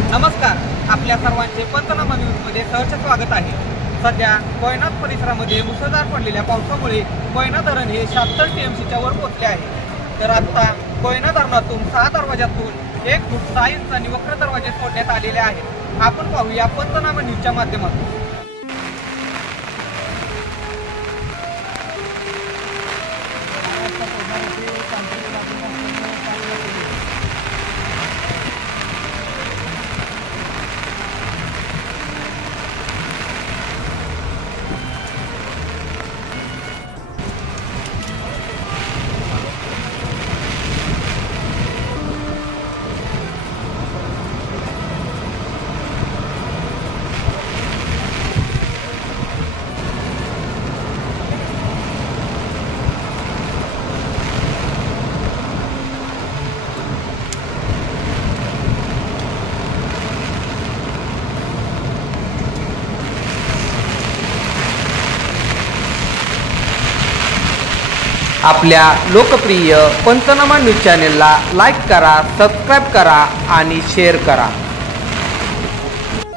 नमस्कार, आपल्या सर्वांचे पंचनामा न्यूजमध्ये सहर्ष स्वागत आहे। सध्या कोयना परिसरामध्ये मुसळधार पडलेल्या पावसामुळे कोयना धरण हे 76 TMCच्या वर पोहोचले आहे। तर आता कोयना धरणातून 6 दरवाजातून 1 फूट 6 इंचांनी वक्र दरवाजे सोडण्यात आलेले आहेत। आपण पाहूया पंचनामा न्यूजच्या माध्यमातून। आपल्या लोकप्रिय पंचनामा न्यूज चॅनेलला लाईक करा, सबस्क्राईब करा आणि शेअर करा।